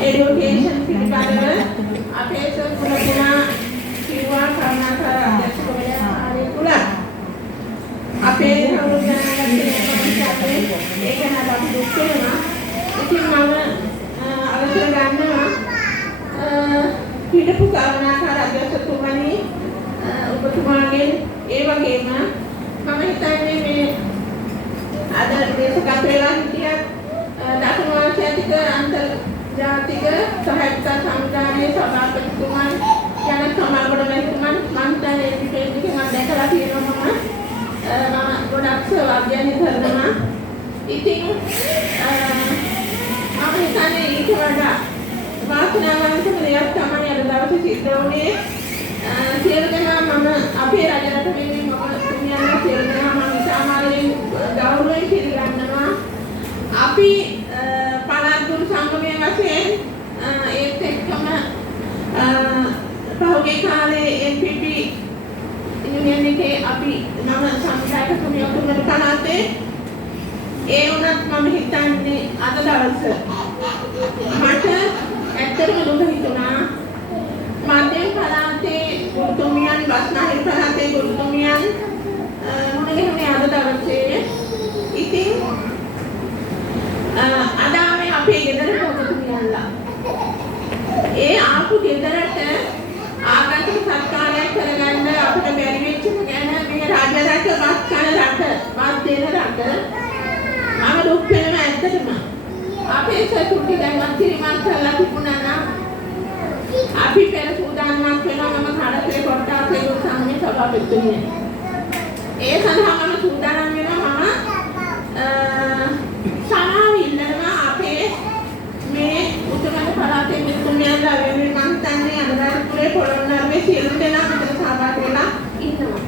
education පිළිබඳව අපේ සම්පූර්ණ කිව්වා කරුණාකර අධ්‍යක්ෂකවරයා තුල අපේ කවුරුත් ඒක නේද අපි දුක් වෙනවා. ඉතින් මම අවසර ගන්නවා හිටපු කරුණාකර අධ්‍යක්ෂකතුමනි ඔබතුමාගෙන් ඒ වගේම මම හිතන්නේ මේ අද දේශගත වෙලා හිටියත් දකුණු ආසියාතික අන්තර්ජාතික සහයතා සංවිධානයේ සභාපතිතුමන් යන සමාගම මැතිතුමන් මම දැන් ඒ පිටේක මම දැකලා තියෙනවා මම ගොඩක් අධ්‍යයනය කරනවා. ඉතින් මම හිතන්නේ ඊට වඩා වාසනාවන්තම දෙයක් තමයි අද දවසේ සිද්ධ වුණේ. සියලු දෙනා මම අපේ රජරට වෙනුවෙන් මම දුනියන්න සියලු දෙනා මම සාමාන්‍යයෙන් ගෞරවයෙන් පිළිගන්නවා. අපි පළාත් දුරු සංගමයේ වශයෙන් ඒත් එක්කම පහුගිය කාලේ NPP යුනියන් එකේ අපි මම සංවිධායක කමිටුවකට පළාතේ ඒ වුණත් මම හිතන්නේ අද දවසේ මට ඇත්තටම දුක හිතුණා. මධ්‍යම පළාතේ ගුරුතුමියන් බස්නාහිර පළාතේ ගුරුතුමියන් මොනගෙන්නේ අද දවසේ ඉතින් අදාමේ අපේ ගෙදරට ඔබතුමියන්ලා ඒ ආපු ගෙදරට ආගන්තුක සත්කාරයක් කරගන්න අපිට බැරි වෙච්ච ගැන මේ රාජ්‍යයට වත් කරන රට වත් දෙන රට මම දුක් වෙනවා ඇත්තටම. අපේ සතුටි දැන්වත් කිරිමත් කරලා තිබුණා නම් අපි පෙර සූදානම්ක් වෙනවා මම කාර්යක්‍රම කොටාසේ දුක් සම්මේ සභාපතිතුමිය. ඒ සඳහා මම සූදානම් වෙනවා මම සමාව ඉල්ලනවා අපේ මේ උතුරන පළාතේ මිතුමියන්ලා වෙනුවෙන් මම හිතන්නේ අනුරාධපුරේ පොළොන්නරුවේ සියලු දෙනා මෙතන සහභාගී වෙලා ඉන්නවා.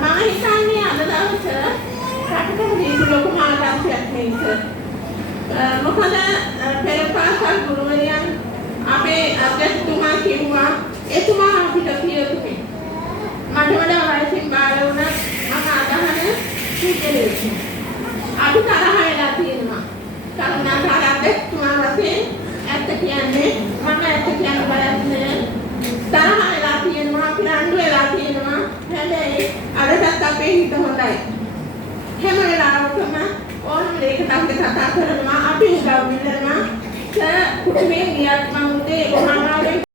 මම හිතන්නේ අද දවසේ රටට දීපු ලොකුම ආදර්ශයක් මේක. මොකද පෙර පාසල් ගුරුවරයන් අපේ අධ්‍යක්ෂතුමා කිව්වා එතුමා අපිට කියතුනේ මට වඩා වයසින් බාල වුණත් මම අදහන සිද්ධෙලෙක්. අපි තරහ වෙලා තියෙනවා. කරුණාකර අධ්‍යක්ෂතුමා වශයෙන් ඇත්ත කියන්නේ මම ඇත්ත කියන බලන්නේ තරහ වෙලා තියෙනවා අපි රණ්ඩු වෙලා තියෙනවා. හැබැයි අදටත් අපේ හිත හොඳයි. හැම වෙලාවකම ඕනම දෙයකට අපි කතා කරනවා අපි උදව් වෙනවා. කුටුමේ ගියත් මම උදේ කොහොම